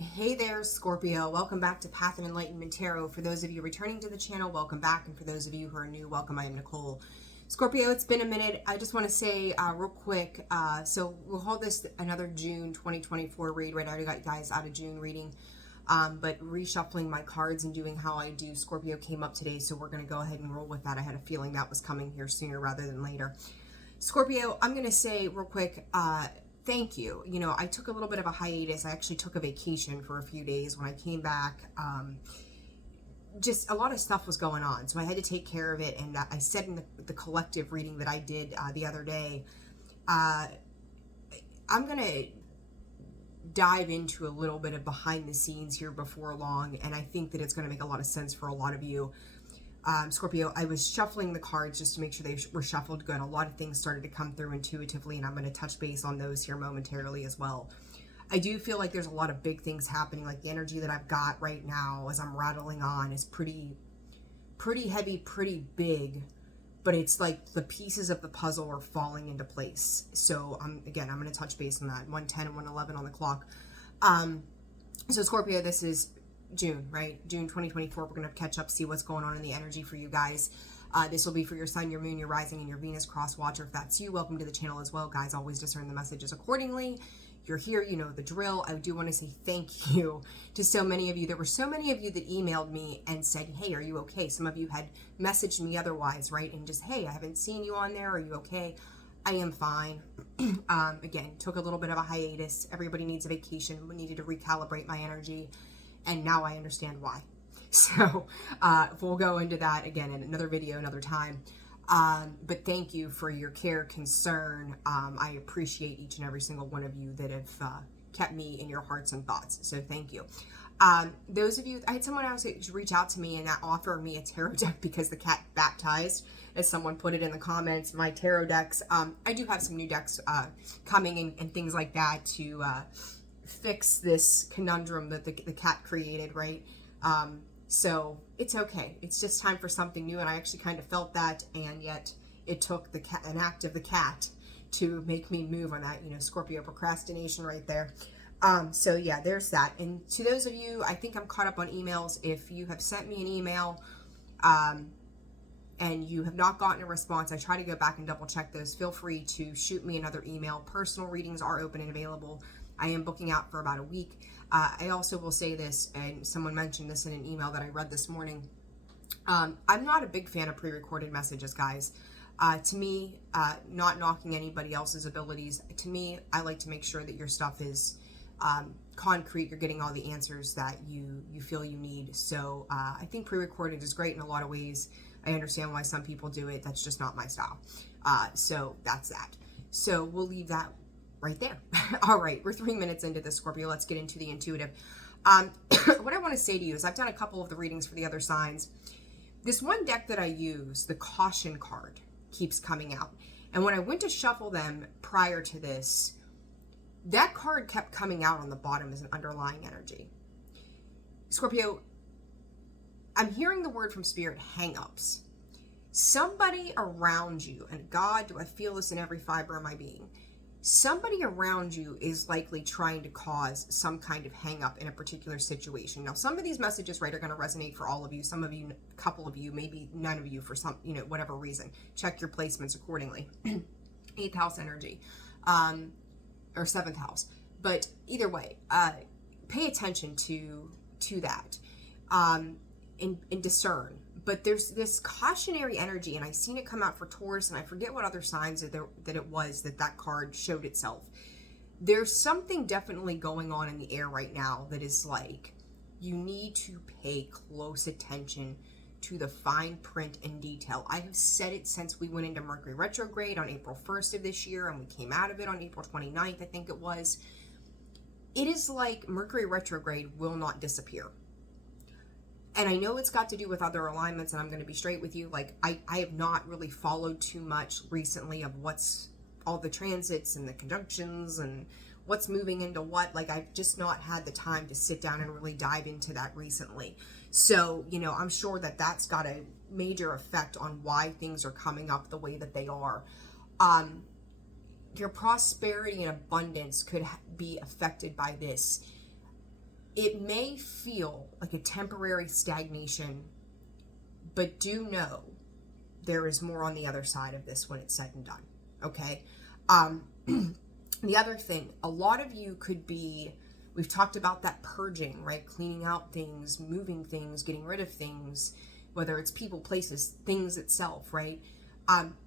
Hey there, Scorpio. Welcome back to Path of Enlightenment Tarot. For those of you returning to the channel, welcome back. And for those of you who are new, welcome. I am Nicole. Scorpio, it's been a minute. I just want to say real quick, so we'll hold this another June 2024 read, right? I already got you guys out of June reading. But reshuffling my cards and doing how I do Scorpio came up today, so we're going to go ahead and roll with that. I had a feeling that was coming here sooner rather than later. Scorpio, I'm going to say real quick, thank you. You know, I took a little bit of a hiatus. I actually took a vacation for a few days. When I came back, just a lot of stuff was going on, so I had to take care of it. And I said in the collective reading that I did the other day, I'm going to dive into a little bit of behind the scenes here before long, and I think that it's going to make a lot of sense for a lot of you. Scorpio, I was shuffling the cards just to make sure they were shuffled good. A lot of things started to come through intuitively, and I'm going to touch base on those here momentarily as well. I do feel like there's a lot of big things happening. Like the energy that I've got right now as I'm rattling on is pretty heavy, pretty big, but it's like the pieces of the puzzle are falling into place. So I'm going to touch base on that. 110 and 111 on the clock. So Scorpio, this is June, right? June 2024. We're going to catch up, see what's going on in the energy for you guys. This will be for your sun, your moon, your rising, and your Venus cross watcher. If that's you, welcome to the channel as well, guys. Always discern the messages accordingly. You're here, you know the drill. I do want to say thank you to so many of you. There were so many of you that emailed me and said, hey, are you okay? Some of you had messaged me otherwise, right? And just, hey, I haven't seen you on there. Are you okay? I am fine. Again, took a little bit of a hiatus. Everybody needs a vacation. We needed to recalibrate my energy. And now I understand why. So we'll go into that again in another video, another time. But thank you for your care, concern. I appreciate each and every single one of you that have kept me in your hearts and thoughts. So thank you. Those of you, I had someone else reach out to me and offer me a tarot deck because the cat baptized, as someone put it in the comments, my tarot decks. I do have some new decks coming and things like that to fix this conundrum that the cat created, right? So it's okay. It's just time for something new, and I actually kind of felt that, and yet it took an act of the cat to make me move on that. You know, Scorpio procrastination right there. So yeah, there's that. And to those of you, I think I'm caught up on emails. If you have sent me an email and you have not gotten a response, I try to go back and double check those. Feel free to shoot me another email. Personal readings are open and available. I am booking out for about a week. I also will say this, and someone mentioned this in an email that I read this morning. I'm not a big fan of pre-recorded messages, guys. To me, not knocking anybody else's abilities, to me, I like to make sure that your stuff is concrete. You're getting all the answers that you feel you need. So I think pre-recorded is great in a lot of ways. I understand why some people do it. That's just not my style. So that's that. So we'll leave that right there. All right, we're 3 minutes into this, Scorpio. Let's get into the intuitive. What I want to say to you is I've done a couple of the readings for the other signs. This one deck that I use, the caution card, keeps coming out. And when I went to shuffle them prior to this, that card kept coming out on the bottom as an underlying energy. Scorpio, I'm hearing the word from Spirit, hang-ups. Somebody around you, and God, do I feel this in every fiber of my being, somebody around you is likely trying to cause some kind of hang up in a particular situation. Now, some of these messages, right, are going to resonate for all of you. Some of you, a couple of you, maybe none of you for some, you know, whatever reason. Check your placements accordingly. 8th house energy, or 7th house. But either way, pay attention to that, and discern. But there's this cautionary energy, and I've seen it come out for Taurus, and I forget what other signs that it was that card showed itself. There's something definitely going on in the air right now that is like, you need to pay close attention to the fine print and detail. I have said it since we went into Mercury retrograde on April 1st of this year, and we came out of it on April 29th, I think it was. It is like Mercury retrograde will not disappear. And I know it's got to do with other alignments, and I'm going to be straight with you. Like, I have not really followed too much recently of what's all the transits and the conjunctions and what's moving into what. Like, I've just not had the time to sit down and really dive into that recently. So, you know, I'm sure that that's got a major effect on why things are coming up the way that they are. Your prosperity and abundance could be affected by this. It may feel like a temporary stagnation, but do know there is more on the other side of this when it's said and done. Okay. The other thing, a lot of you could be, we've talked about that purging, right? Cleaning out things, moving things, getting rid of things, whether it's people, places, things itself, right?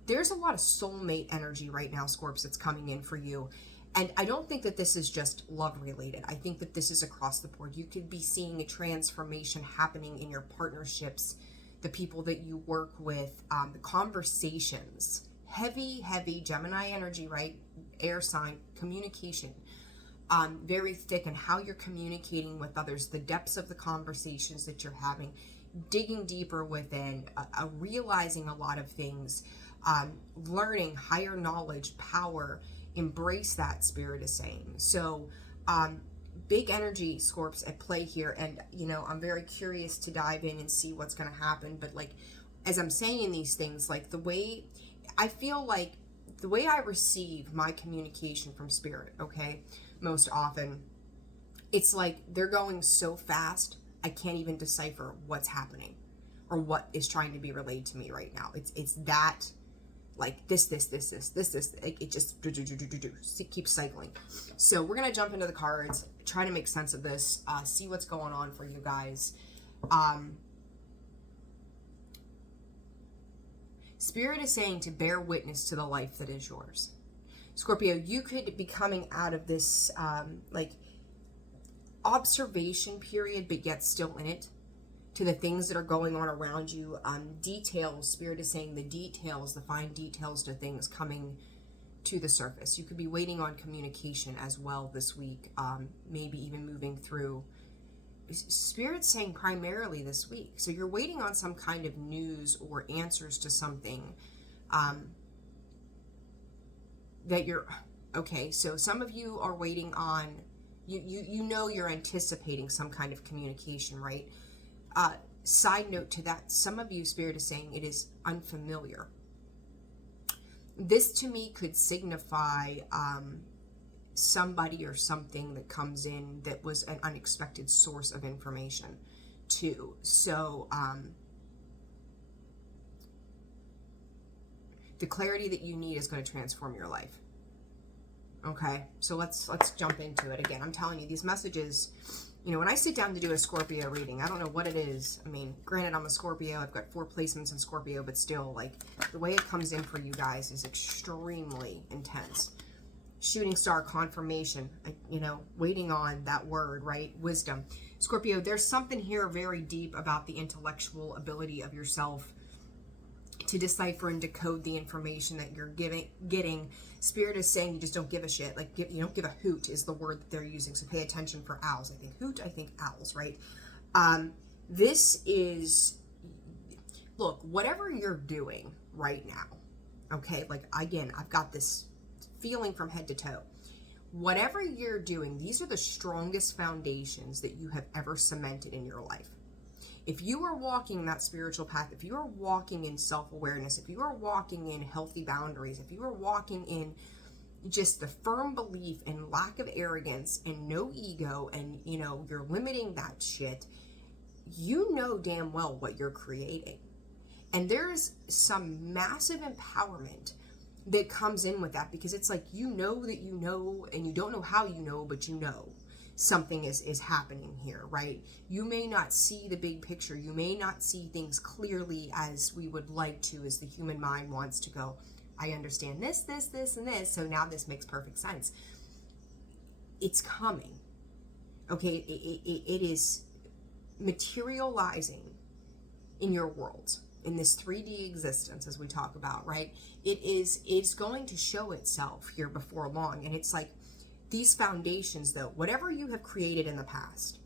There's a lot of soulmate energy right now, Scorps, that's coming in for you. And I don't think that this is just love related. I think that this is across the board. You could be seeing a transformation happening in your partnerships, the people that you work with, the conversations. Heavy Gemini energy, right? Air sign, communication. Very thick, and how you're communicating with others, the depths of the conversations that you're having, digging deeper within, realizing a lot of things, learning higher knowledge, power. Embrace that, Spirit is saying. So big energy, Scorps, at play here. And I'm very curious to dive in and see what's going to happen. But like, as I'm saying these things, like the way I feel, like the way I receive my communication from Spirit, okay, most often it's like they're going so fast I can't even decipher what's happening or what is trying to be relayed to me right now. It's that, like this, like it just keeps cycling. So we're gonna jump into the cards, try to make sense of this, see what's going on for you guys. Spirit is saying to bear witness to the life that is yours. Scorpio, you could be coming out of this like observation period, but yet still in it, to the things that are going on around you. Details, Spirit is saying the details, the fine details to things coming to the surface. You could be waiting on communication as well this week, maybe even moving through. Spirit's saying primarily this week. So you're waiting on some kind of news or answers to something that you're, okay, so some of you are waiting on, you're anticipating some kind of communication, right? Side note to that, some of you, Spirit is saying, it is unfamiliar. This to me could signify somebody or something that comes in that was an unexpected source of information too. So the clarity that you need is going to transform your life. Okay, so let's jump into it. Again, I'm telling you, these messages, when I sit down to do a Scorpio reading, I don't know what it is. I mean, granted, I'm a Scorpio. I've got 4 placements in Scorpio, but still, like, the way it comes in for you guys is extremely intense. Shooting star, confirmation, waiting on that word, right? Wisdom. Scorpio, there's something here very deep about the intellectual ability of yourself to decipher and decode the information that you're getting. Spirit is saying you just don't give a shit. Like, you don't give a hoot is the word that they're using. So pay attention for owls. I think hoot, I think owls, right? This is, look, whatever you're doing right now, okay? Like, again, I've got this feeling from head to toe. Whatever you're doing, these are the strongest foundations that you have ever cemented in your life. If you are walking that spiritual path, if you are walking in self-awareness, if you are walking in healthy boundaries, if you are walking in just the firm belief and lack of arrogance and no ego, and you're limiting that shit, you know damn well what you're creating. And there's some massive empowerment that comes in with that, because it's like, that you know, and you don't know how you know, but you know something is happening here, right? You may not see the big picture. You may not see things clearly as we would like to, as the human mind wants to go, I understand this, and this, so now this makes perfect sense. It's coming, okay? It is materializing in your world, in this 3D existence, as we talk about, right? It's going to show itself here before long. And it's like, these foundations, though, whatever you have created in the past,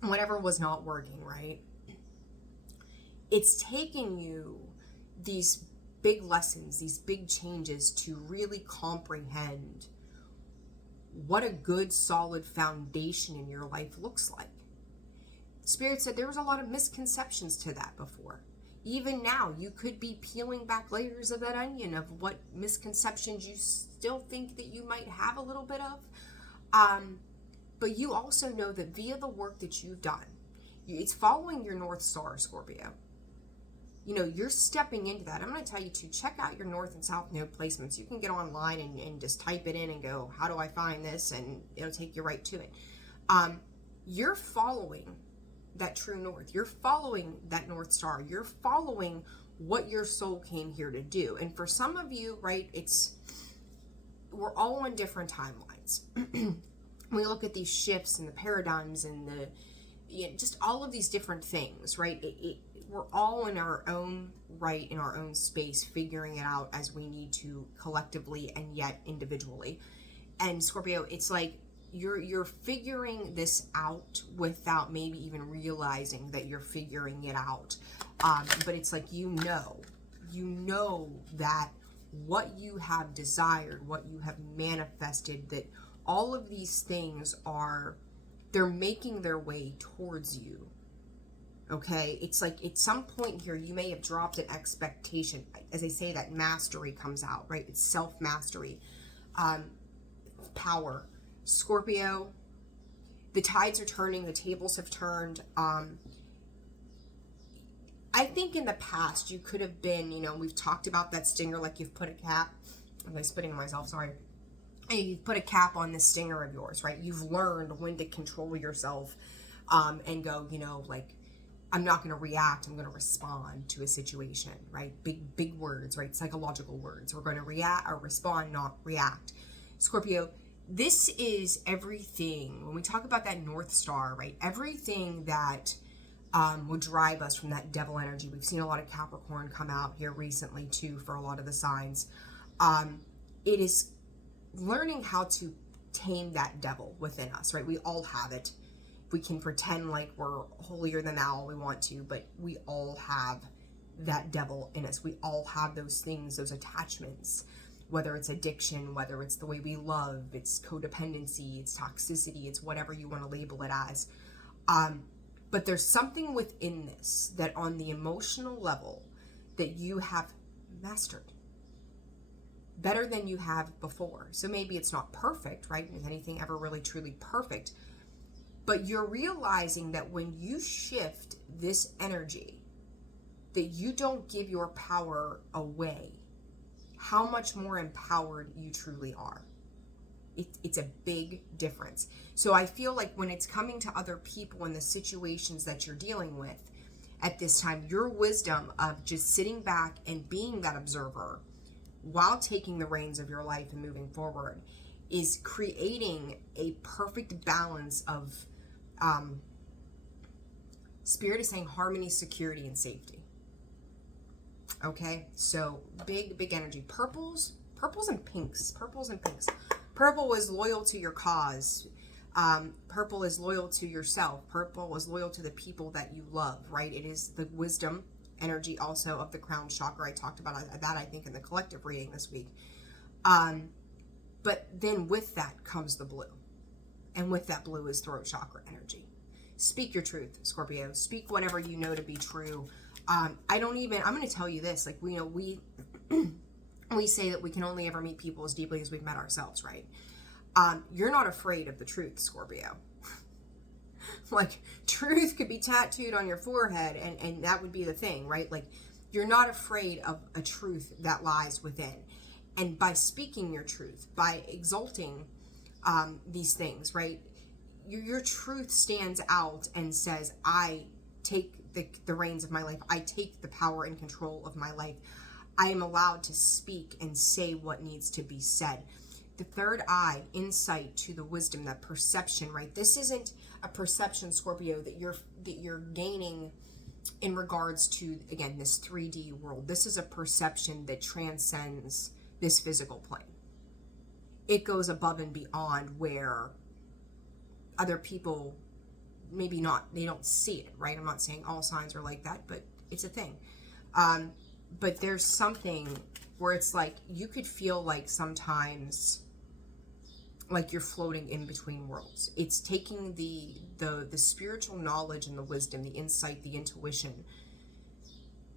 whatever was not working, right? It's taking you these big lessons, these big changes to really comprehend what a good, solid foundation in your life looks like. Spirit said there was a lot of misconceptions to that before. Even now, you could be peeling back layers of that onion of what misconceptions you still think that you might have a little bit of. But you also know that via the work that you've done, it's following your North Star, Scorpio. You know, you're stepping into that. I'm going to tell you to check out your North and South node placements. You can get online and just type it in and go, how do I find this? And it'll take you right to it. You're following that true North. You're following that North Star. You're following what your soul came here to do. And for some of you, right, we're all on different timelines. We look at these shifts and the paradigms and just all of these different things, right? We're all in our own right, in our own space, figuring it out as we need to, collectively and yet individually. And Scorpio, it's like you're figuring this out without maybe even realizing that you're figuring it out. But it's like, you know that what you have desired, what you have manifested, that all of these things they're making their way towards you. Okay, it's like at some point here you may have dropped an expectation. As I say, that mastery comes out, right? It's self-mastery, power. Scorpio, the tides are turning, the tables have turned. I think in the past you could have been, we've talked about that stinger, like you've put a cap. I'm like spitting on myself, sorry. And you've put a cap on this stinger of yours, right? You've learned when to control yourself and go, like, I'm not going to react, I'm going to respond to a situation, right? Big words, right? Psychological words. We're going to react or respond, not react. Scorpio, this is everything. When we talk about that North Star, right? Everything that would drive us from that devil energy. We've seen a lot of Capricorn come out here recently too for a lot of the signs. It is learning how to tame that devil within us, right? We all have it. We can pretend like we're holier than thou all we want to, but we all have that devil in us. We all have those things, those attachments, whether it's addiction, whether it's the way we love, it's codependency, it's toxicity, it's whatever you want to label it as. But there's something within this that on the emotional level that you have mastered better than you have before. So maybe it's not perfect, right? Is anything ever really truly perfect? But you're realizing that when you shift this energy, that you don't give your power away, how much more empowered you truly are. It's a big difference. So I feel like when it's coming to other people and the situations that you're dealing with at this time, your wisdom of just sitting back and being that observer while taking the reins of your life and moving forward is creating a perfect balance of Spirit is saying harmony, security, and safety. Okay, so big energy. Purples and pinks. Purple is loyal to your cause. Purple is loyal to yourself. Purple is loyal to the people that you love, right? It is the wisdom energy also of the crown chakra. I talked about that, I think, in the collective reading this week. But then with that comes the blue. And with that blue is throat chakra energy. Speak your truth, Scorpio. Speak whatever you know to be true. I'm going to tell you this, like, we we say that we can only ever meet people as deeply as we've met ourselves, right? You're not afraid of the truth, Scorpio. Like, truth could be tattooed on your forehead and that would be the thing, right? Like, you're not afraid of a truth that lies within. And by speaking your truth, by exalting these things, right? Your truth stands out and says, I take the reins of my life. I take the power and control of my life. I am allowed to speak and say what needs to be said. The third eye, insight to the wisdom, that perception, right? This isn't a perception, Scorpio, that you're gaining in regards to, again, this 3D world. This is a perception that transcends this physical plane. It goes above and beyond where other people maybe not, they don't see it, right? I'm not saying all signs are like that, but it's a thing. But there's something where it's like you could feel like sometimes like you're floating in between worlds. It's taking the spiritual knowledge and the wisdom, the insight, the intuition,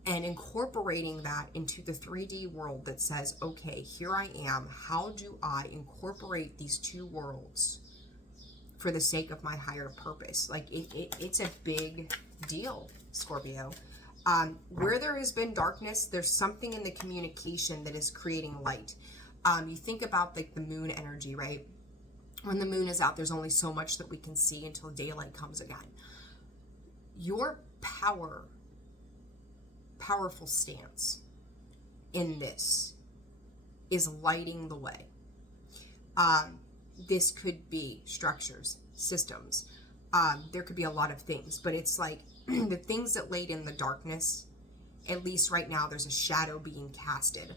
and incorporating that into the 3D world that says, okay, here I am. How do I incorporate these two worlds for the sake of my higher purpose. Like it's a big deal, Scorpio. Where there has been darkness, there's something in the communication that is creating light. You think about like the moon energy, right? When the moon is out, there's only so much that we can see until daylight comes again. Your powerful stance in this is lighting the way. This could be structures, systems. There could be a lot of things, but it's like the things that laid in the darkness, at least right now, there's a shadow being casted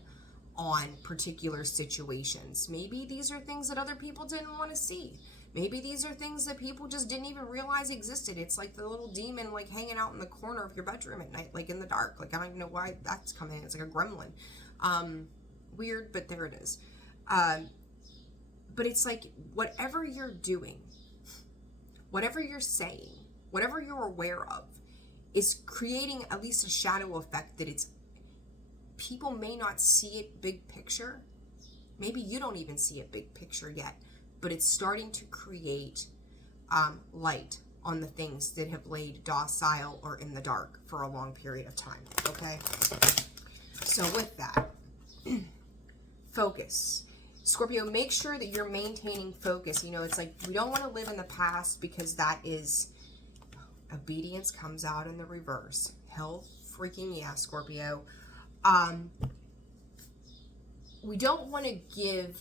on particular situations. Maybe these are things that other people didn't want to see. Maybe these are things that people just didn't even realize existed. It's like the little demon like hanging out in the corner of your bedroom at night, like in the dark. Like I don't even know why that's coming in. It's like a gremlin. Weird, but there it is. But it's like whatever you're doing, whatever you're saying, whatever you're aware of is creating at least a shadow effect that it's, people may not see it big picture. Maybe you don't even see it big picture yet, but it's starting to create light on the things that have laid docile or in the dark for a long period of time, okay? So with that, focus. Scorpio, make sure that you're maintaining focus. You know, it's like we don't want to live in the past because that is, obedience comes out in the reverse. Hell freaking yeah, Scorpio. We don't want to give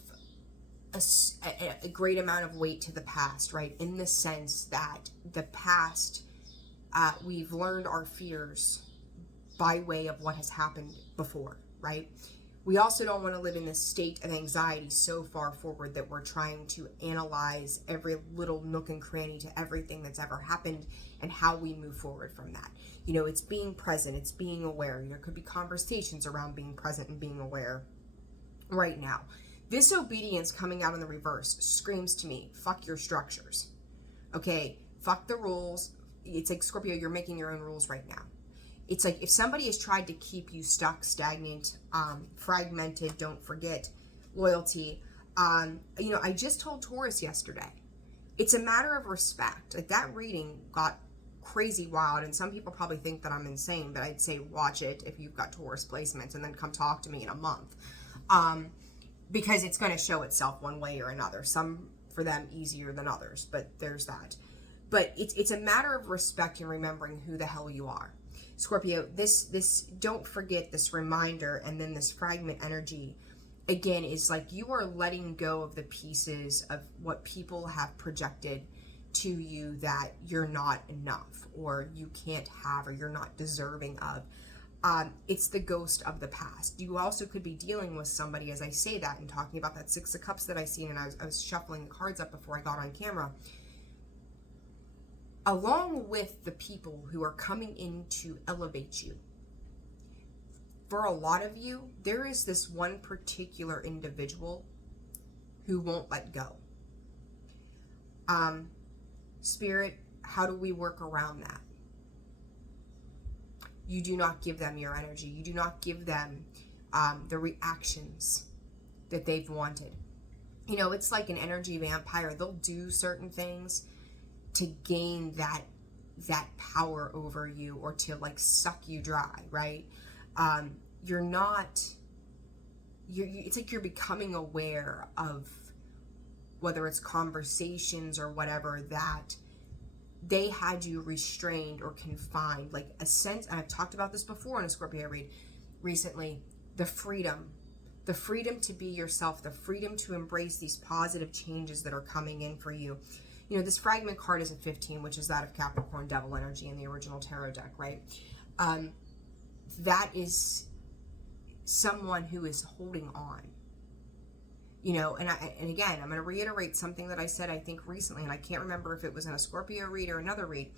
a great amount of weight to the past, right? In the sense that the past, we've learned our fears by way of what has happened before, right? We also don't want to live in this state of anxiety so far forward that we're trying to analyze every little nook and cranny to everything that's ever happened and how we move forward from that. You know, it's being present, it's being aware. There could be conversations around being present and being aware right now. This obedience coming out in the reverse screams to me, fuck your structures. Okay, fuck the rules. It's like, Scorpio, you're making your own rules right now. It's like if somebody has tried to keep you stuck, stagnant, fragmented, don't forget, loyalty. You know, I just told Taurus yesterday, it's a matter of respect. Like that reading got crazy wild, and some people probably think that I'm insane, but I'd say watch it if you've got Taurus placements and then come talk to me in a month. Because it's going to show itself one way or another. Some for them easier than others, but there's that. But it's a matter of respect and remembering who the hell you are. Scorpio, this don't forget this reminder, and then this fragment energy again is like you are letting go of the pieces of what people have projected to you that you're not enough or you can't have or you're not deserving of. It's the ghost of the past. You also could be dealing with somebody, as I say that and talking about that Six of Cups that I seen, and I was shuffling the cards up before I got on camera. Along with the people who are coming in to elevate you, for a lot of you, there is this one particular individual who won't let go. Spirit, how do we work around that? You do not give them your energy. You do not give them the reactions that they've wanted. You know, it's like an energy vampire. They'll do certain things to gain that power over you or to like suck you dry, right? It's like you're becoming aware of whether it's conversations or whatever that they had you restrained or confined, like a sense, and I've talked about this before in a Scorpio read recently, the freedom to be yourself, the freedom to embrace these positive changes that are coming in for you. You know, this fragment card is a 15, which is that of Capricorn Devil energy in the original tarot deck, right? That is someone who is holding on. You know, and again, I'm going to reiterate something that I said, I think, recently, and I can't remember if it was in a Scorpio read or another read.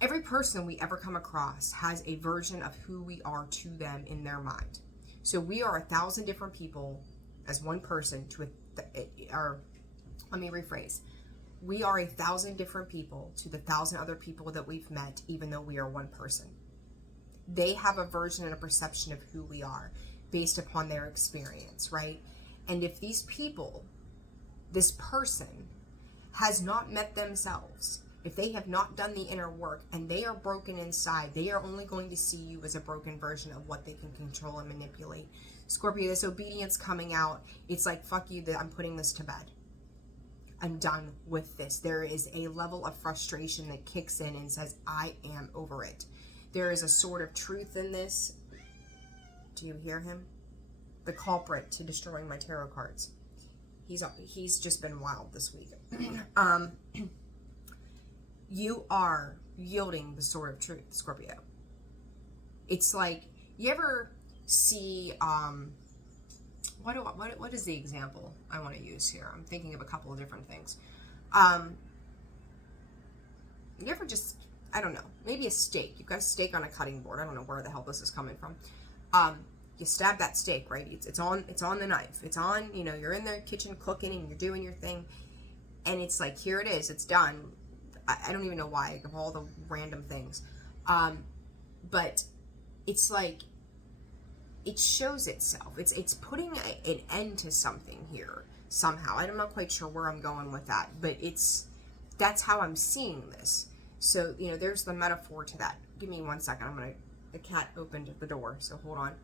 Every person we ever come across has a version of who we are to them in their mind. So we are 1,000 different people as one person let me rephrase. We are 1,000 different people to the 1,000 other people that we've met, even though we are one person. They have a version and a perception of who we are based upon their experience, right? And if these people, this person, has not met themselves, if they have not done the inner work and they are broken inside, they are only going to see you as a broken version of what they can control and manipulate. Scorpio, this obedience coming out, it's like, fuck you, I'm putting this to bed. I'm done with this. There is a level of frustration that kicks in and says, I am over it. There is a sort of truth in this. Do you hear him? The culprit to destroying my tarot cards. He's just been wild this week. You are yielding the sword of truth, Scorpio. It's like, you ever see, what is the example I want to use here? I'm thinking of a couple of different things. You ever just, I don't know, maybe a steak. You've got a steak on a cutting board. I don't know where the hell this is coming from. You stab that steak, right? It's on the knife. It's on, you're in the kitchen cooking and you're doing your thing. And it's like, here it is, it's done. I don't even know why, of all the random things. But it's like, it shows itself. It's putting an end to something here somehow. I'm not quite sure where I'm going with that, but that's how I'm seeing this. So, there's the metaphor to that. Give me 1 second. The cat opened the door, so hold on.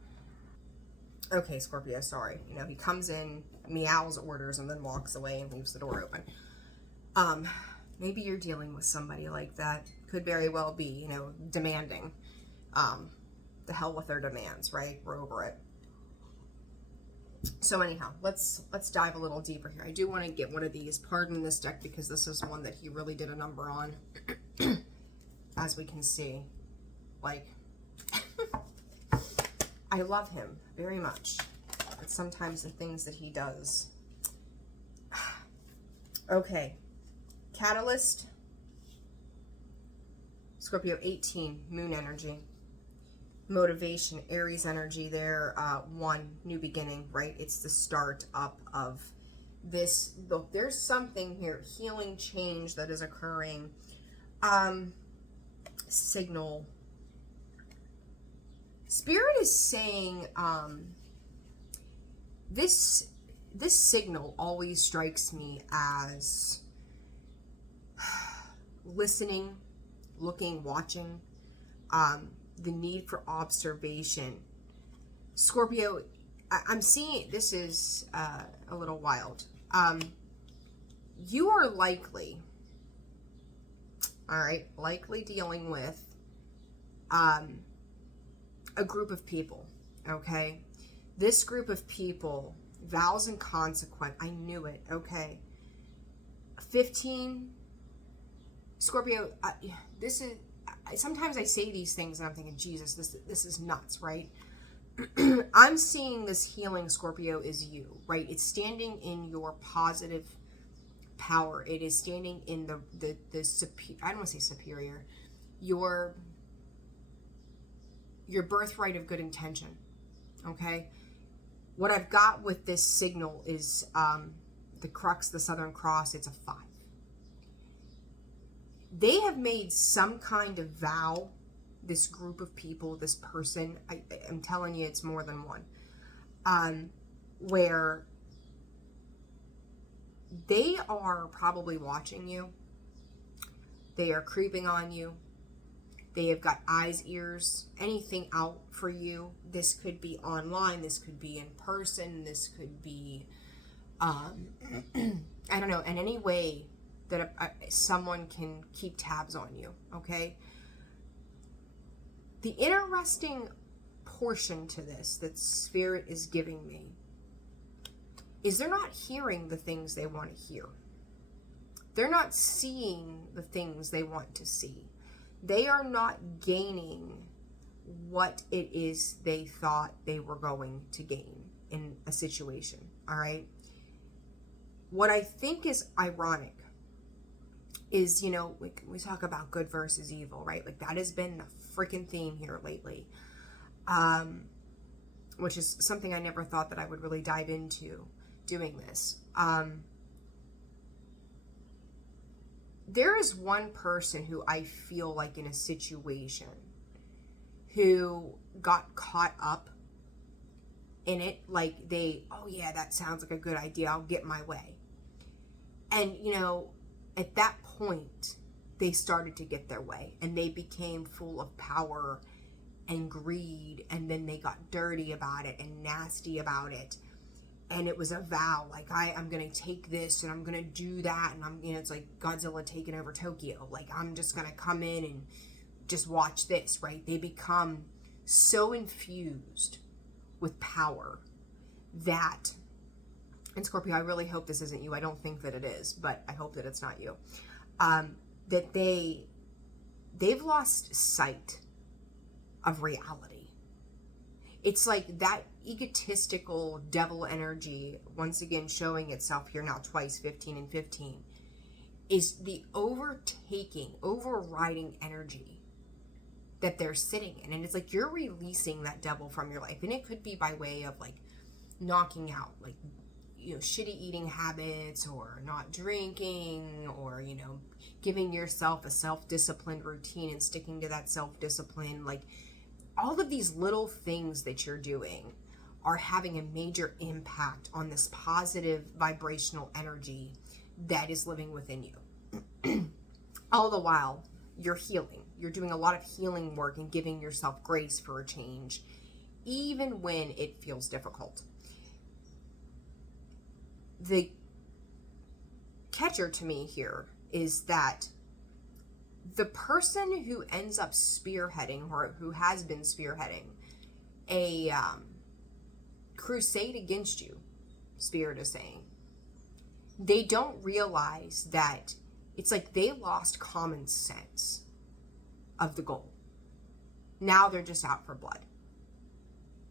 Okay, Scorpio, sorry. He comes in, meows orders, and then walks away and leaves the door open. Maybe you're dealing with somebody like that. Could very well be, demanding. The hell with their demands, right? We're over it. So anyhow, let's dive a little deeper here. I do want to get one of these. Pardon this deck, because this is one that he really did a number on. As we can see. Like, I love him very much. But sometimes the things that he does. Okay. Catalyst. Scorpio 18. Moon energy. Motivation. Aries energy there. 1. New beginning, right? It's the start up of this. Look, there's something here. Healing change that is occurring. Signal. Spirit is saying this signal always strikes me as listening, looking, watching, the need for observation. Scorpio, I'm seeing, this is a little wild. You are likely, all right, likely dealing with a group of people, okay? This group of people, vows and consequence, I knew it, okay? 15, Scorpio, this is, sometimes I say these things and I'm thinking, Jesus, this is nuts, right? I'm seeing this healing, Scorpio, is you, right? It's standing in your positive power. It is standing in the I don't want to say superior, your birthright of good intention, okay? What I've got with this signal is the crux, the Southern Cross, it's a 5. They have made some kind of vow, this group of people, this person, I'm telling you, it's more than one, where they are probably watching you. They are creeping on you. They have got eyes, ears, anything out for you. This could be online. This could be in person. This could be, I don't know, in any way that someone can keep tabs on you, okay? The interesting portion to this that Spirit is giving me is they're not hearing the things they want to hear. They're not seeing the things they want to see. They are not gaining what it is they thought they were going to gain in a situation, all right? What I think is ironic is, we talk about good versus evil, right? Like, that has been the freaking theme here lately, which is something I never thought that I would really dive into doing this. There is one person who I feel like in a situation who got caught up in it, like oh yeah, that sounds like a good idea, I'll get my way. And at that point, they started to get their way, and they became full of power and greed, and then they got dirty about it and nasty about it. And it was a vow, like, I'm going to take this and I'm going to do that. And it's like Godzilla taking over Tokyo. Like, I'm just going to come in and just watch this, right? They become so infused with power that, and Scorpio, I really hope this isn't you. I don't think that it is, but I hope that it's not you. That they've lost sight of reality. It's like that egotistical devil energy, once again showing itself here now twice, 15 and 15, is the overriding energy that they're sitting in. And it's like you're releasing that devil from your life. And it could be by way of like knocking out, like, shitty eating habits, or not drinking, or, giving yourself a self-disciplined routine and sticking to that self-discipline. Like, all of these little things that you're doing are having a major impact on this positive vibrational energy that is living within you. All the while, you're healing. You're doing a lot of healing work and giving yourself grace for a change, even when it feels difficult. The catcher to me here is that the person who ends up spearheading, or who has been spearheading a crusade against you, Spirit is saying, they don't realize that it's like they lost common sense of the goal. Now they're just out for blood.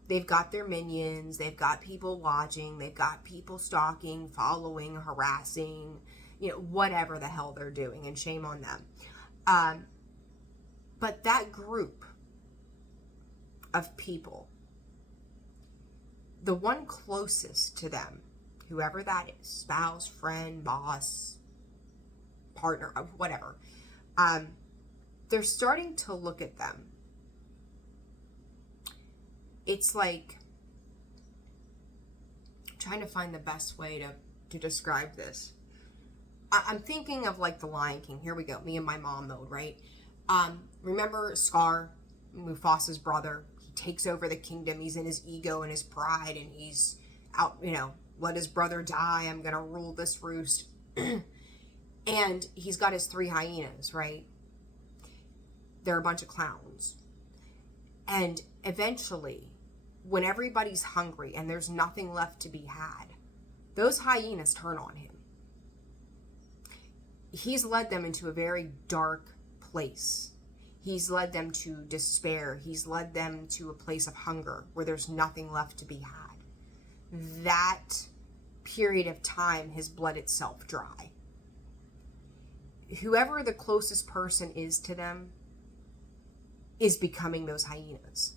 They've got their minions, they've got people watching, they've got people stalking, following, harassing, whatever the hell they're doing, and shame on them. But that group of people, the one closest to them, whoever that is, spouse, friend, boss, partner, whatever, they're starting to look at them. It's like, I'm trying to find the best way to describe this. I'm thinking of like the Lion King. Here we go. Me and my mom mode, right? Remember Scar, Mufasa's brother? He takes over the kingdom. He's in his ego and his pride, and he's out, let his brother die. I'm going to rule this roost. And he's got his 3 hyenas, right? They're a bunch of clowns. And eventually, when everybody's hungry and there's nothing left to be had, those hyenas turn on him. He's led them into a very dark place. He's led them to despair. He's led them to a place of hunger where there's nothing left to be had. That period of time has bled itself dry. Whoever the closest person is to them is becoming those hyenas.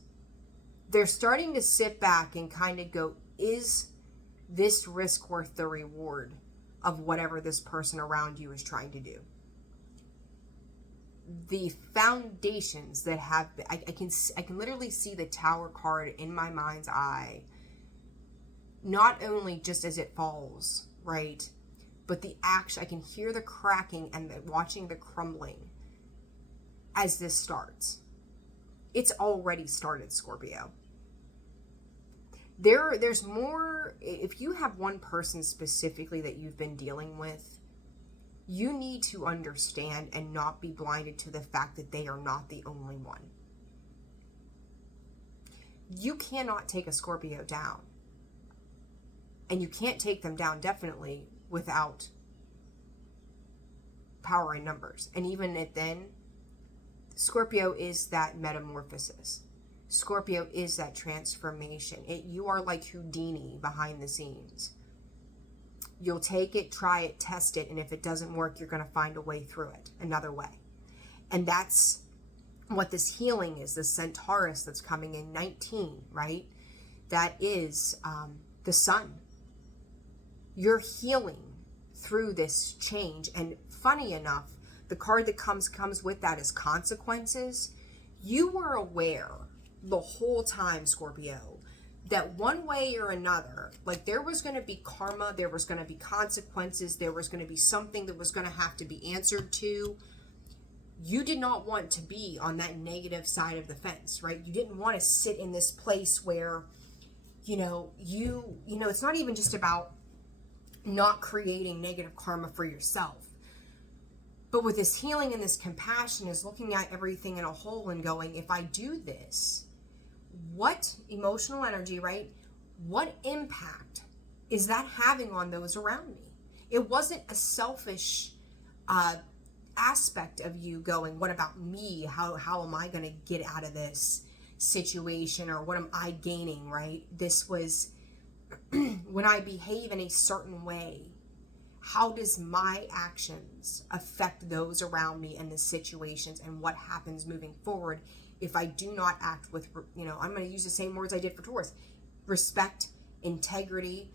They're starting to sit back and kind of go, is this risk worth the reward of whatever this person around you is trying to do? The foundations that have been, I can literally see the Tower card in my mind's eye, not only just as it falls, right, but the action. I can hear the cracking and watching the crumbling as this starts. It's already started, Scorpio. There's more. If you have one person specifically that you've been dealing with, you need to understand and not be blinded to the fact that they are not the only one. You cannot take a Scorpio down. And you can't take them down definitely without power in numbers. And even then, Scorpio is that metamorphosis. Scorpio is that transformation. You are like Houdini behind the scenes. You'll take it, try it, test it, and if it doesn't work, you're going to find a way through it, another way. And that's what this healing is, this Centaurus that's coming in 19, right? That is the sun. You're healing through this change. And funny enough, the card that comes with that is consequences. You were aware the whole time, Scorpio, that one way or another, like there was going to be karma, there was going to be consequences, there was going to be something that was going to have to be answered to. You did not want to be on that negative side of the fence, right? You didn't want to sit in this place where, it's not even just about not creating negative karma for yourself. But with this healing and this compassion is looking at everything in a whole and going, if I do this, what emotional energy, right? What impact is that having on those around me? It wasn't a selfish aspect of you going, what about me? How am I going to get out of this situation, or what am I gaining, right? This was when I behave in a certain way, how does my actions affect those around me and the situations, and what happens moving forward if I do not act with, I'm going to use the same words I did for Taurus: respect, integrity,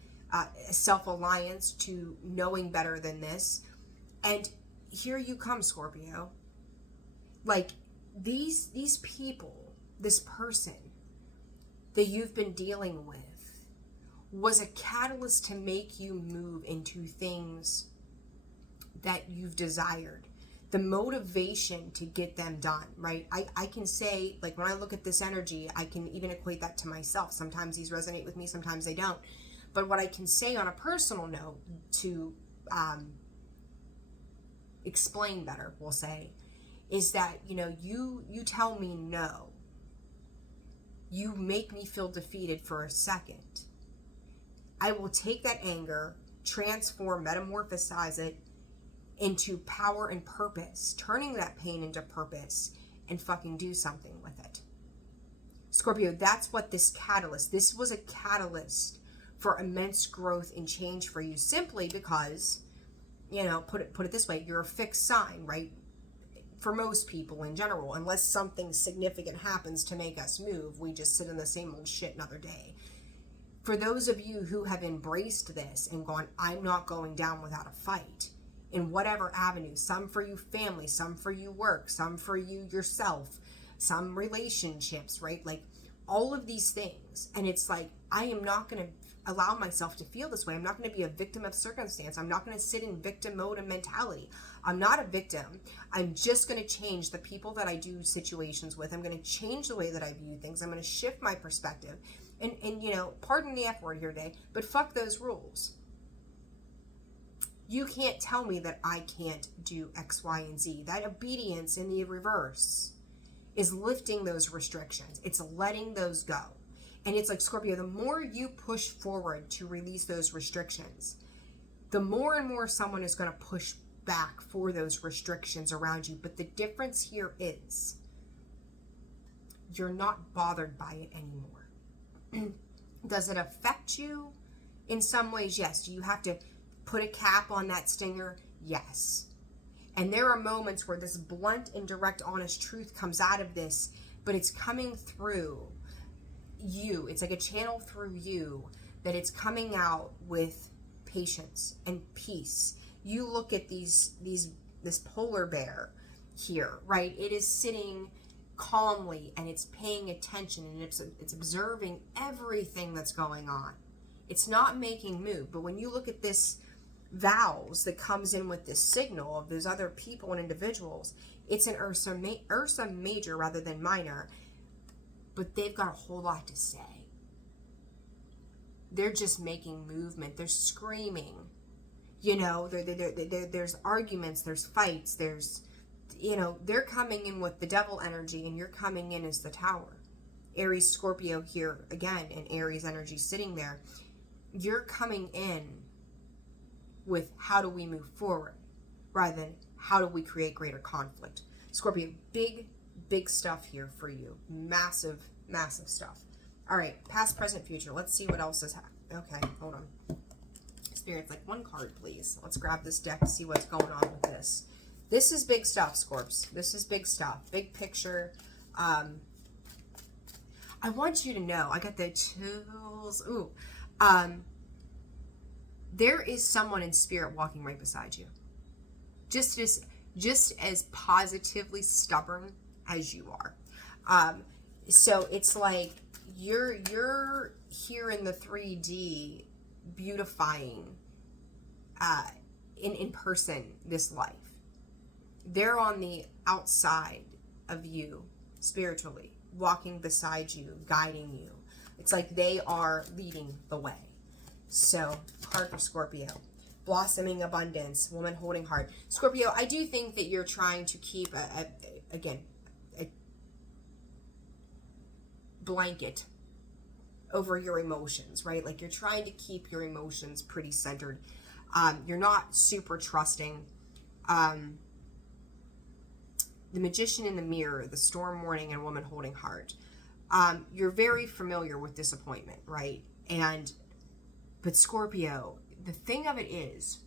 self-alliance to knowing better than this. And here you come, Scorpio. Like these people, this person that you've been dealing with was a catalyst to make you move into things that you've desired. The motivation to get them done, right? I can say, like, when I look at this energy, I can even equate that to myself. Sometimes these resonate with me, sometimes they don't. But what I can say on a personal note to explain better, we'll say, is that, you tell me no. You make me feel defeated for a second. I will take that anger, transform, metamorphosize it into power and purpose, turning that pain into purpose, and fucking do something with it. Scorpio, that's what this was a catalyst for immense growth and change for you, simply because, put it this way, you're a fixed sign, right? For most people in general, unless something significant happens to make us move, we just sit in the same old shit another day. For those of you who have embraced this and gone, I'm not going down without a fight, in whatever avenue, some for you family, some for you work, some for you yourself, some relationships, right? Like all of these things. And it's like, I am not going to allow myself to feel this way. I'm not going to be a victim of circumstance. I'm not going to sit in victim mode and mentality. I'm not a victim. I'm just going to change the people that I do situations with. I'm going to change the way that I view things. I'm going to shift my perspective. And pardon the F word here today, but fuck those rules. You can't tell me that I can't do X, Y, and Z. That obedience in the reverse is lifting those restrictions. It's letting those go. And it's like, Scorpio, the more you push forward to release those restrictions, the more and more someone is going to push back for those restrictions around you. But the difference here is you're not bothered by it anymore. Does it affect you in some ways? Yes. Do you have to put a cap on that stinger? Yes. And there are moments where this blunt and direct, honest truth comes out of this, but it's coming through you. It's like a channel through you that it's coming out with patience and peace. You look at this polar bear here, right? It is sitting calmly and it's paying attention and it's observing everything that's going on. It's not making move. But when you look at this vowels that comes in with this signal of those other people and individuals, it's an Ursa major rather than minor, but they've got a whole lot to say. They're just making movement. They're screaming. There's arguments, there's fights, they're coming in with the devil energy and you're coming in as the tower. Aries, Scorpio here again, and Aries energy sitting there. You're coming in with how do we move forward rather than how do we create greater conflict. Scorpio, big stuff here for you. Massive stuff. All right, past, present, future. Let's see what else is happening. Okay, hold on. Spirits, like one card, please. Let's grab this deck and see what's going on with this. This is big stuff, Scorps. This is big stuff. Big picture. I want you to know, I got the chills. Ooh. There is someone in spirit walking right beside you. Just as positively stubborn as you are. So it's like you're here in the 3D beautifying in person this life. They're on the outside of you spiritually, walking beside you, guiding you. It's like they are leading the way. So, card for Scorpio. Blossoming abundance, woman holding heart. Scorpio, I do think that you're trying to keep a blanket over your emotions, right? Like you're trying to keep your emotions pretty centered. You're not super trusting. The Magician in the Mirror, the Storm Warning, and Woman Holding Heart. You're very familiar with disappointment, right? But Scorpio, the thing of it is,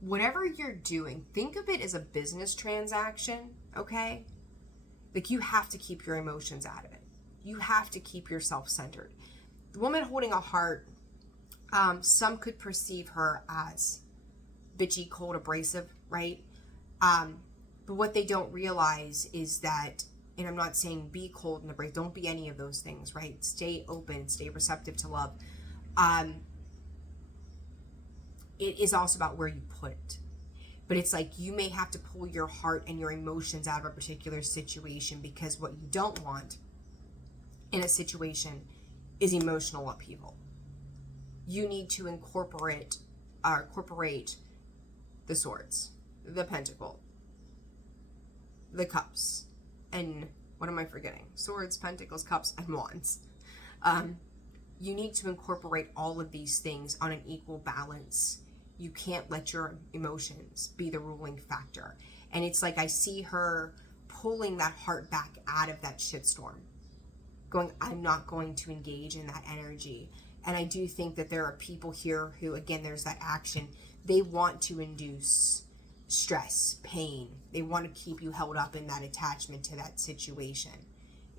whatever you're doing, think of it as a business transaction, okay? Like you have to keep your emotions out of it. You have to keep yourself centered. The woman holding a heart, some could perceive her as bitchy, cold, abrasive, right? But what they don't realize is that, and I'm not saying be cold and abrasive, don't be any of those things, right? Stay open, stay receptive to love. It is also about where you put it. But it's like you may have to pull your heart and your emotions out of a particular situation, because what you don't want in a situation is emotional upheaval. You need to incorporate the swords, the pentacle, the cups, and what am I forgetting? Swords, pentacles, cups, and wands. You need to incorporate all of these things on an equal balance. You can't let your emotions be the ruling factor. And it's like I see her pulling that heart back out of that shitstorm, going, I'm not going to engage in that energy. And I do think that there are people here who, again, there's that action. They want to induce stress, pain. They want to keep you held up in that attachment to that situation.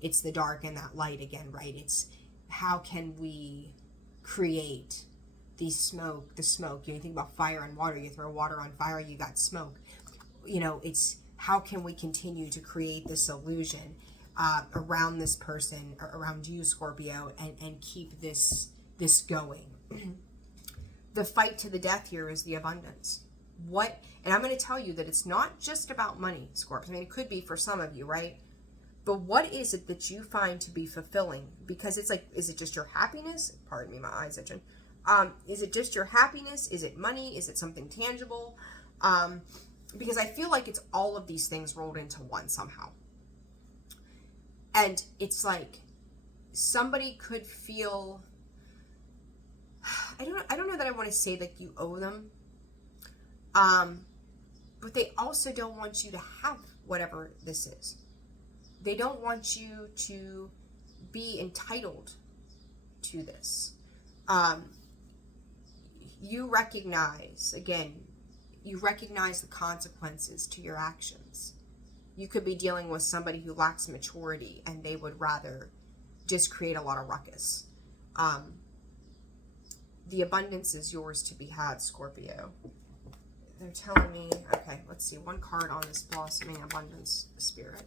It's the dark and that light again, right? It's how can we create the smoke. You think about fire and water. You throw water on fire, you got smoke. It's how can we continue to create this illusion around this person, or around you, Scorpio, and keep this going. The fight to the death here is the abundance. And I'm going to tell you that it's not just about money, Scorpio. I mean, it could be for some of you, right? But what is it that you find to be fulfilling? Because it's like, is it just your happiness? Pardon me, my eyes itching. Is it just your happiness? Is it money? Is it something tangible? Because I feel like it's all of these things rolled into one somehow. And it's like somebody could feel, I don't know that I want to say like you owe them. But they also don't want you to have whatever this is. They don't want you to be entitled to this. You recognize the consequences to your actions. You could be dealing with somebody who lacks maturity and they would rather just create a lot of ruckus. The abundance is yours to be had, Scorpio. They're telling me, okay, let's see, one card on this blossoming abundance spirit.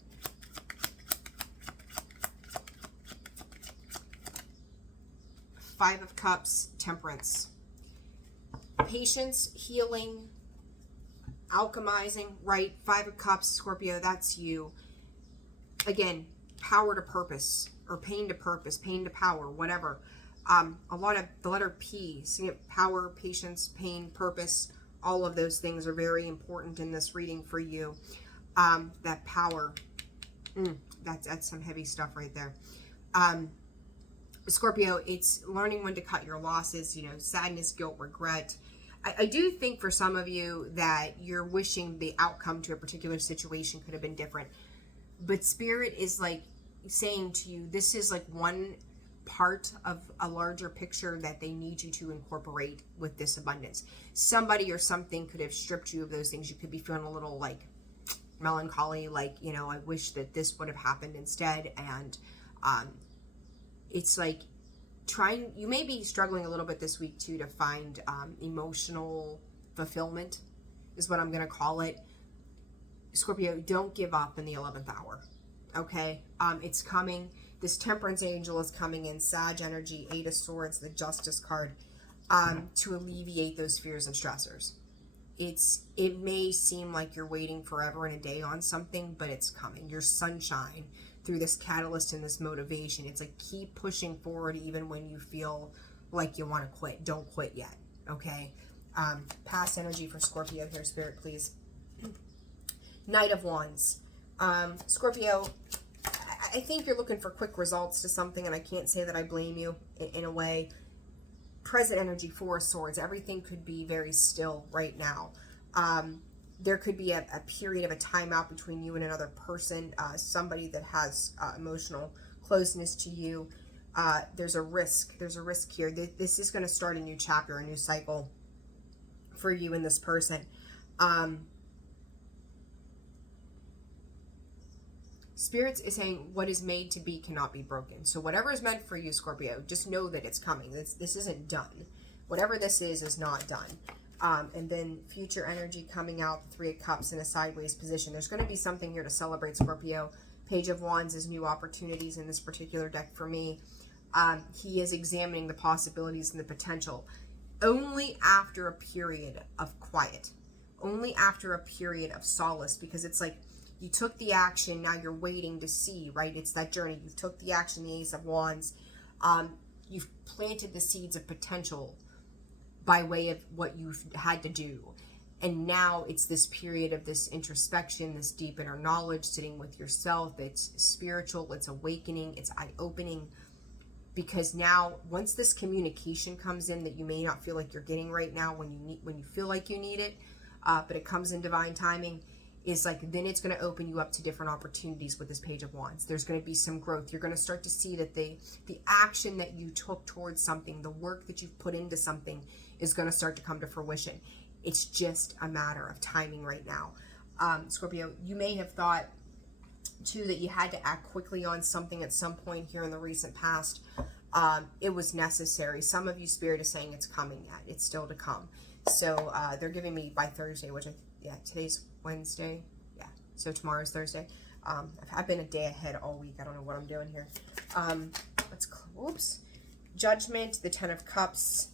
Five of Cups, Temperance. Patience, healing, alchemizing, right? Five of Cups, Scorpio, that's you. Again, power to purpose, or pain to purpose, pain to power, whatever. A lot of the letter P, power, patience, pain, purpose, all of those things are very important in this reading for you. That power, that's some heavy stuff right there. Scorpio, it's learning when to cut your losses, sadness, guilt, regret. I do think for some of you that you're wishing the outcome to a particular situation could have been different. But Spirit is like saying to you, this is like one part of a larger picture that they need you to incorporate with this abundance. Somebody or something could have stripped you of those things. You could be feeling a little like melancholy, like, I wish that this would have happened instead. And it's like you may be struggling a little bit this week too to find emotional fulfillment, is what I'm going to call it. Scorpio, don't give up in the 11th hour. Okay? It's coming. This Temperance angel is coming in, Sag energy, 8 of Swords, the Justice card, to alleviate those fears and stressors. It may seem like you're waiting forever and a day on something, but it's coming. Your sunshine through this catalyst and this motivation. It's like, keep pushing forward even when you feel like you want to quit. Don't quit yet, okay? Past energy for Scorpio here, Spirit, please. Knight of Wands. Scorpio, I think you're looking for quick results to something, and I can't say that I blame you in a way. Present energy, 4 of Swords. Everything could be very still right now. There could be a period of a timeout between you and another person, somebody that has emotional closeness to you. There's a risk. There's a risk here. This is going to start a new chapter, a new cycle for you and this person. Spirits is saying what is made to be cannot be broken. So whatever is meant for you, Scorpio, just know that it's coming. This isn't done. Whatever this is not done. And then future energy coming out, the 3 of Cups in a sideways position. There's going to be something here to celebrate, Scorpio. Page of Wands is new opportunities in this particular deck for me. He is examining the possibilities and the potential. Only after a period of quiet. Only after a period of solace. Because it's like, you took the action, now you're waiting to see, right? It's that journey. You took the action, the Ace of Wands. You've planted the seeds of potential by way of what you've had to do. And now it's this period of this introspection, this deep inner knowledge, sitting with yourself. It's spiritual, it's awakening, it's eye-opening. Because now, once this communication comes in that you may not feel like you're getting right now when you feel like you need it, but it comes in divine timing, is like, then it's going to open you up to different opportunities with this Page of Wands. There's going to be some growth. You're going to start to see that the action that you took towards something, the work that you've put into something, is going to start to come to fruition. It's just a matter of timing right now. Scorpio, you may have thought too that you had to act quickly on something at some point here in the recent past. It was necessary. Some of you, Spirit is saying it's coming yet. It's still to come. So they're giving me by Thursday, which today's Wednesday. Yeah, so tomorrow's Thursday. I've been a day ahead all week. I don't know what I'm doing here. Oops. Judgment, the 10 of Cups,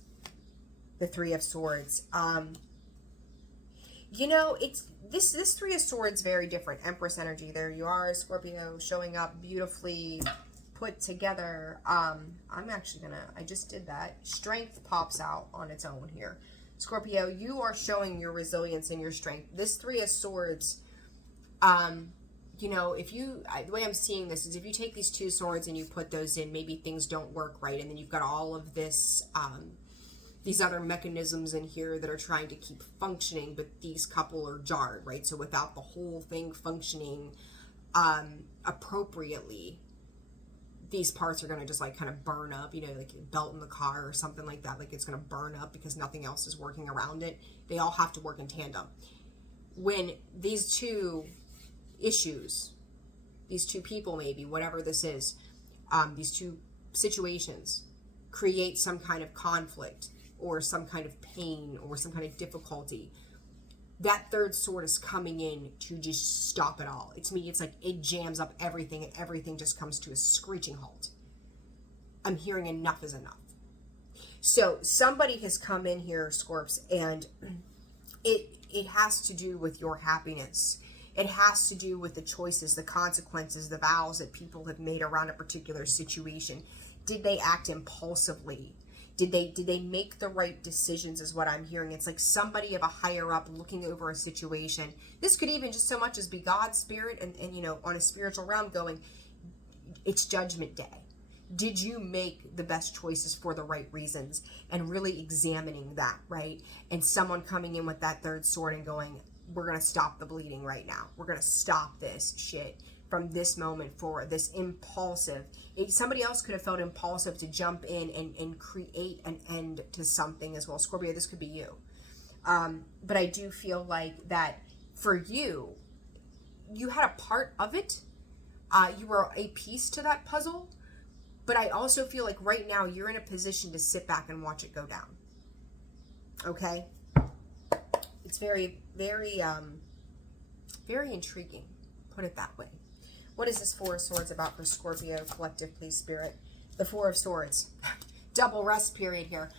the 3 of Swords. It's this 3 of Swords, very different. Empress energy. There you are, Scorpio, showing up beautifully put together. I just did that. Strength pops out on its own here. Scorpio, you are showing your resilience and your strength. This 3 of Swords, the way I'm seeing this is if you take these 2 swords and you put those in, maybe things don't work right. And then you've got all of this, these other mechanisms in here that are trying to keep functioning, but these couple are jarred, right? So without the whole thing functioning appropriately, these parts are going to just like kind of burn up, like a belt in the car or something like that. Like it's going to burn up because nothing else is working around it. They all have to work in tandem. When these 2 issues, these 2 people, maybe whatever this is, these 2 situations create some kind of conflict or some kind of pain or some kind of difficulty, that 3rd sword is coming in to just stop it all. It's like it jams up everything and everything just comes to a screeching halt. I'm hearing enough is enough. So somebody has come in here, Scorps, and it has to do with your happiness. It has to do with the choices, the consequences, the vows that people have made around a particular situation. Did they act impulsively? Did they make the right decisions is what I'm hearing. It's like somebody of a higher up looking over a situation. This could even just so much as be God's spirit and on a spiritual realm going, it's judgment day. Did you make the best choices for the right reasons? And really examining that, right? And someone coming in with that 3rd sword and going, we're going to stop the bleeding right now. We're going to stop this shit from this moment forward, this impulsive. Somebody else could have felt impulsive to jump in and create an end to something as well. Scorpio, this could be you. But I do feel like that for you, you had a part of it. You were a piece to that puzzle. But I also feel like right now you're in a position to sit back and watch it go down. Okay? It's very, very, very intriguing. Put it that way. What is this Four of Swords about for Scorpio collective, please, Spirit? The Four of Swords. Double rest period here.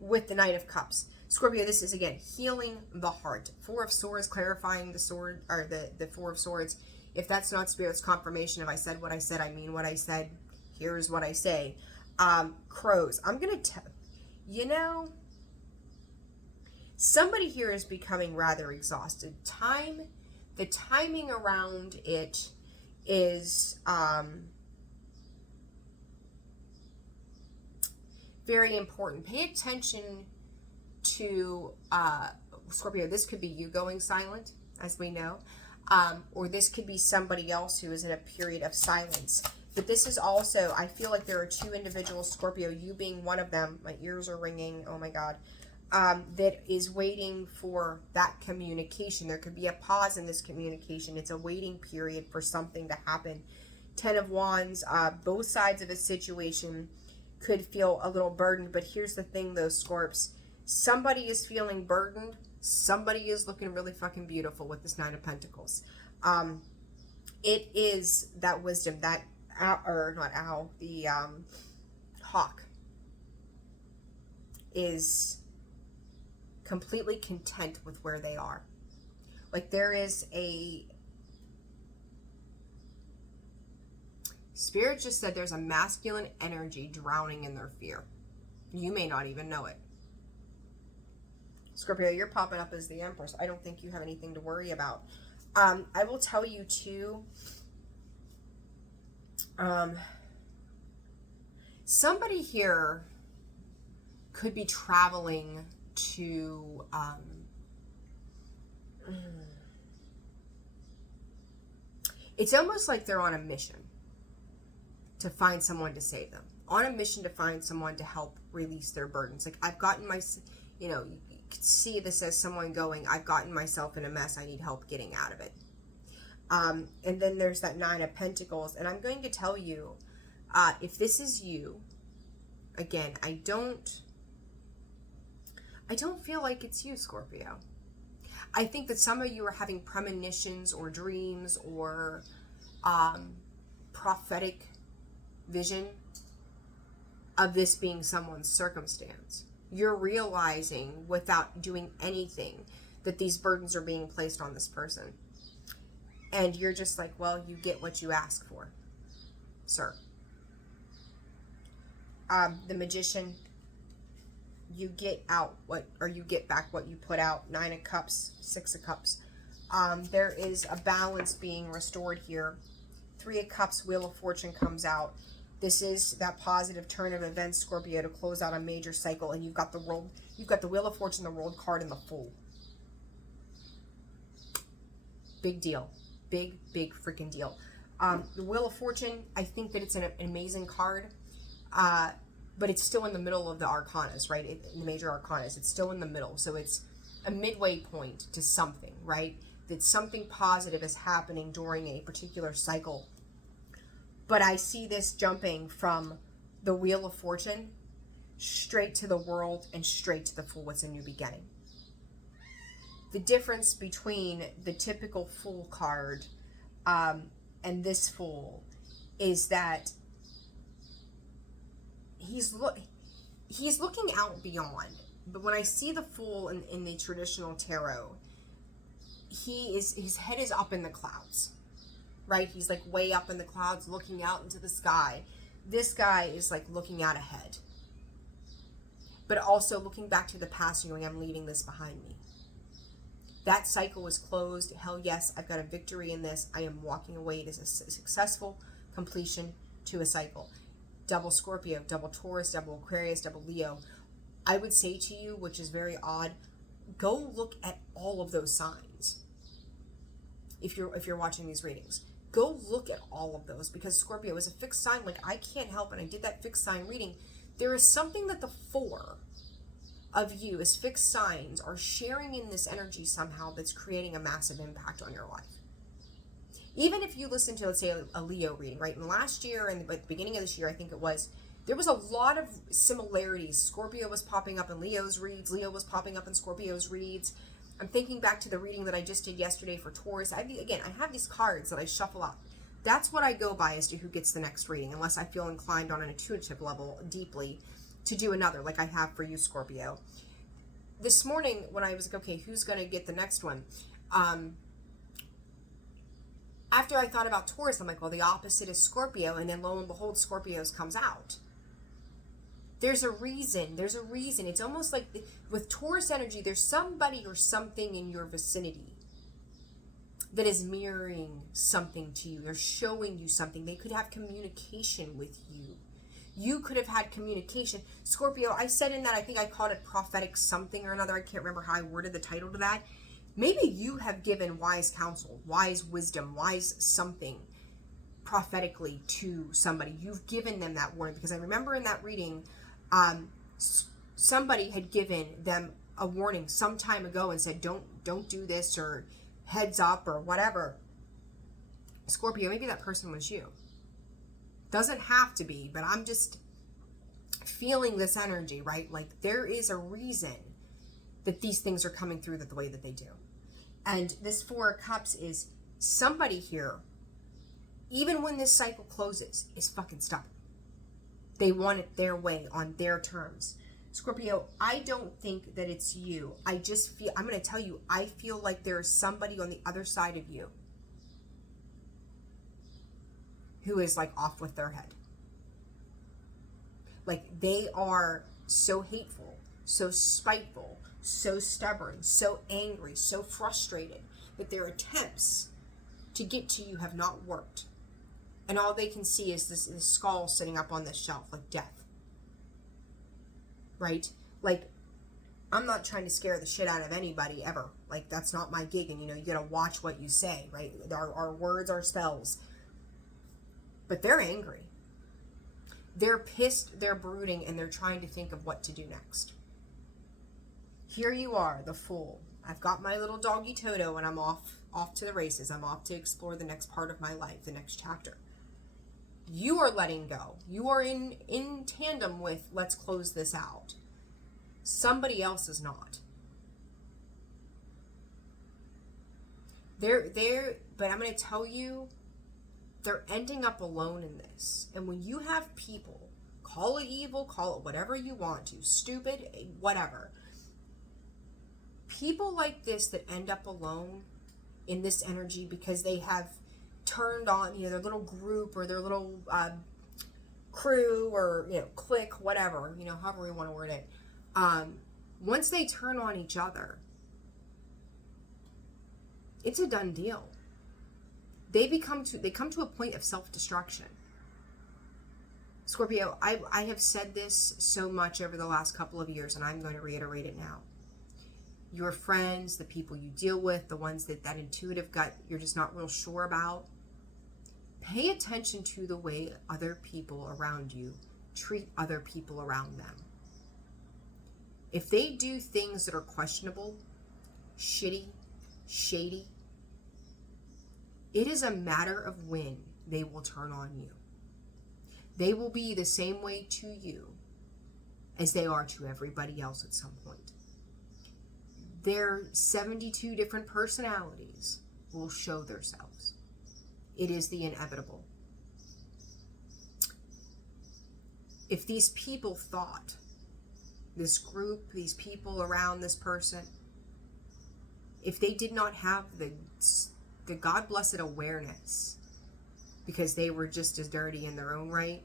With the Knight of Cups. Scorpio, this is, again, healing the heart. Four of Swords, clarifying the sword, or the Four of Swords. If that's not Spirit's confirmation, if I said what I said, I mean what I said. Here's what I say. Crows. I'm going to tell, you know, somebody here is becoming rather exhausted. The timing around it is very important. Pay attention to Scorpio. This could be you going silent, as we know, or this could be somebody else who is in a period of silence. But this is also, I feel like there are two individuals, Scorpio, you being one of them. My ears are ringing. Oh my God. That is waiting for that communication. There could be a pause in this communication. It's a waiting period for something to happen. Ten of Wands, both sides of a situation could feel a little burdened. But here's the thing, though, Scorps. Somebody is feeling burdened. Somebody is looking really fucking beautiful with this Nine of Pentacles. It is that wisdom, that the hawk is completely content with where they are. Like there is a Spirit just said there's a masculine energy drowning in their fear. You may not even know it. Scorpio, you're popping up as the Empress. I don't think you have anything to worry about. I will tell you too, somebody here could be traveling to it's almost like they're on a mission to find someone to save them, on a mission to find someone to help release their burdens. Like I've gotten my, you know, you could see this as someone going, I've gotten myself in a mess, I need help getting out of it. And then there's that Nine of Pentacles, and I'm going to tell you, if this is you, again, I don't feel like it's you, Scorpio. I think that some of you are having premonitions or dreams or prophetic vision of this being someone's circumstance. You're realizing without doing anything that these burdens are being placed on this person. And you're just like, well, you get what you ask for, sir. The Magician, you get out what, or you get back what you put out. Nine of Cups, Six of Cups. There is a balance being restored here. Three of Cups, Wheel of Fortune comes out. This is that positive turn of events, Scorpio, to close out a major cycle. And you've got the world, you've got the Wheel of Fortune, the World card, and the Fool. Big deal. Big freaking deal. The Wheel of Fortune, I think that it's an amazing card. But it's still in the middle of the arcanas, right? In the major arcanas, it's still in the middle. So it's a midway point to something, right? That something positive is happening during a particular cycle. But I see this jumping from the Wheel of Fortune straight to the World and straight to the Fool. It's a new beginning. The difference between the typical Fool card and this Fool is that he's looking out beyond. But when I see the Fool in the traditional tarot, his head is up in the clouds, right? He's like way up in the clouds looking out into the sky. This guy is like looking out ahead, but also looking back to the past and going, I'm leaving this behind me. That cycle is closed. Hell yes, I've got a victory in this. I am walking away. It is a successful completion to a cycle. Double Scorpio, double Taurus, double Aquarius, double Leo. I would say to you, which is very odd, go look at all of those signs. If you're watching these readings, go look at all of those, because Scorpio is a fixed sign. Like I can't help, and I did that fixed sign reading. There is something that the four of you as fixed signs are sharing in this energy somehow that's creating a massive impact on your life. Even if you listen to, let's say, a Leo reading, right? And last year and at the beginning of this year, I think it was, there was a lot of similarities. Scorpio was popping up in Leo's reads. Leo was popping up in Scorpio's reads. I'm thinking back to the reading that I just did yesterday for Taurus. I have these cards that I shuffle out. That's what I go by as to who gets the next reading, unless I feel inclined on an intuitive level deeply to do another, like I have for you, Scorpio. This morning, when I was like, okay, who's going to get the next one? After I thought about Taurus, I'm like, well, the opposite is Scorpio, and then lo and behold, Scorpio's comes out. There's a reason. There's a reason. It's almost like with Taurus energy, there's somebody or something in your vicinity that is mirroring something to you. They're showing you something. They could have communication with you. You could have had communication. Scorpio, I said in that, I think I called it prophetic something or another. I can't remember how I worded the title to that. Maybe you have given wise counsel, wise wisdom, wise something prophetically to somebody. You've given them that word, because I remember in that reading, somebody had given them a warning some time ago and said, don't do this, or heads up, or whatever. Scorpio, maybe that person was you. Doesn't have to be, but I'm just feeling this energy, right? Like there is a reason that these things are coming through the way that they do. And this Four of Cups is somebody here, even when this cycle closes, is fucking stubborn. They want it their way, on their terms. Scorpio, I don't think that it's you. I just feel, I'm going to tell you, I feel like there is somebody on the other side of you who is like off with their head. Like they are so hateful, so spiteful, so stubborn, so angry, so frustrated that their attempts to get to you have not worked. And all they can see is this skull sitting up on this shelf, like death. Right? Like, I'm not trying to scare the shit out of anybody ever. Like, that's not my gig. And, you know, you gotta watch what you say, right? Our words are spells. But they're angry. They're pissed, they're brooding, and they're trying to think of what to do next. Here you are, the Fool. I've got my little doggy Toto, and I'm off to the races. I'm off to explore the next part of my life, the next chapter. You are letting go. You are in tandem with, let's close this out. Somebody else is not. But I'm going to tell you, they're ending up alone in this. And when you have people, call it evil, call it whatever you want to, stupid, whatever. People like this that end up alone in this energy because they have turned on, you know, their little group or their little crew or, you know, clique, whatever, you know, however you want to word it. Once they turn on each other, it's a done deal. They come to a point of self-destruction. Scorpio, I have said this so much over the last couple of years, and I'm going to reiterate it now. Your friends, the people you deal with, the ones that intuitive gut you're just not real sure about, pay attention to the way other people around you treat other people around them. If they do things that are questionable, shitty, shady, it is a matter of when they will turn on you. They will be the same way to you as they are to everybody else at some point. Their 72 different personalities will show themselves. It is the inevitable. If these people thought, this group, these people around this person, if they did not have the God-blessed awareness, because they were just as dirty in their own right,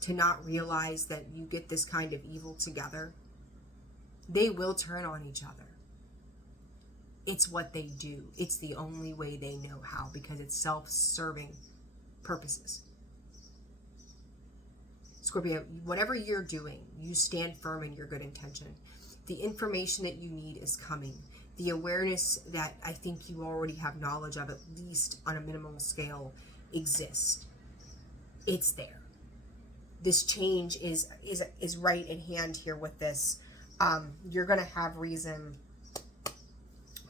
to not realize that you get this kind of evil together, they will turn on each other. It's what they do. It's the only way they know how, because it's self-serving purposes. Scorpio, whatever you're doing, you stand firm in your good intention. The information that you need is coming. The awareness that I think you already have knowledge of, at least on a minimal scale, exists. It's there. This change is right in hand here with this. You're going to have reason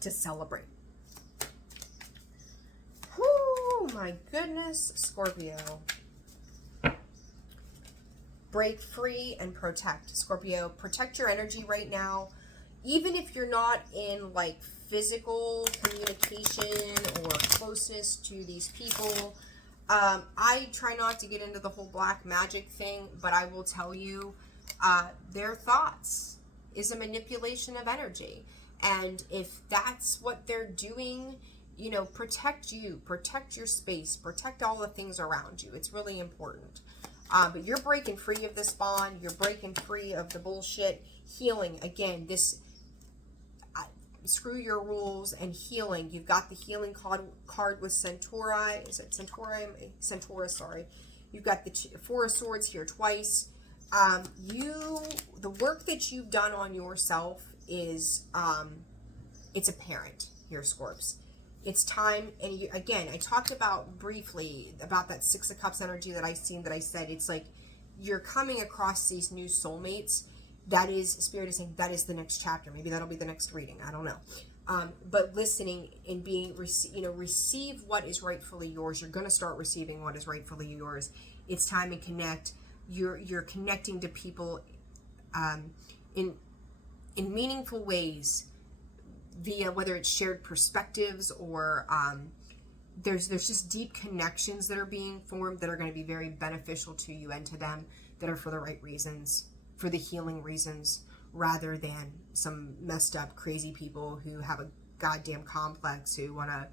to celebrate. Whoo, my goodness, Scorpio. Break free and protect. Scorpio, protect your energy right now. Even if you're not in like physical communication or closeness to these people. I try not to get into the whole black magic thing, but I will tell you, their thoughts is a manipulation of energy. And if that's what they're doing, you know, protect you, protect your space, protect all the things around you. It's really important. But you're breaking free of this bond. You're breaking free of the bullshit. Healing, again, this, screw your rules and healing. You've got the healing card with Centauri. Is it Centauri? Centaurus, sorry. You've got the Four of Swords here twice. The work that you've done on yourself is, it's apparent here, Scorps. It's time, and you, again, I talked about briefly about that Six of Cups energy that I seen, that I said, it's like you're coming across these new soulmates. That is, Spirit is saying, that is the next chapter. Maybe that'll be the next reading. I don't know. But listening and being, receive what is rightfully yours. You're going to start receiving what is rightfully yours. It's time to connect. You're connecting to people in meaningful ways, via whether it's shared perspectives or there's just deep connections that are being formed that are going to be very beneficial to you and to them, that are for the right reasons, for the healing reasons, rather than some messed up crazy people who have a goddamn complex, who want to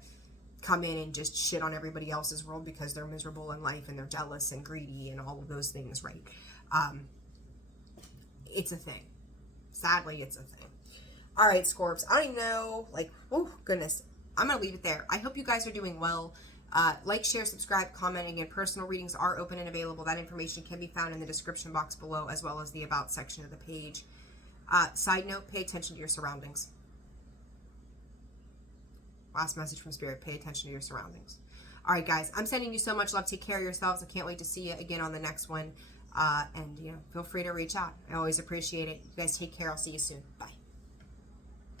come in and just shit on everybody else's world because they're miserable in life and they're jealous and greedy and all of those things, right? It's a thing. Sadly, it's a thing. All right, Scorps, I don't even know, like, oh, goodness. I'm going to leave it there. I hope you guys are doing well. Like, share, subscribe, comment. Again, personal readings are open and available. That information can be found in the description box below, as well as the About section of the page. Side note, pay attention to your surroundings. Last message from Spirit, pay attention to your surroundings. All right, guys, I'm sending you so much love. Take care of yourselves. I can't wait to see you again on the next one. And, feel free to reach out. I always appreciate it. You guys take care. I'll see you soon. Bye.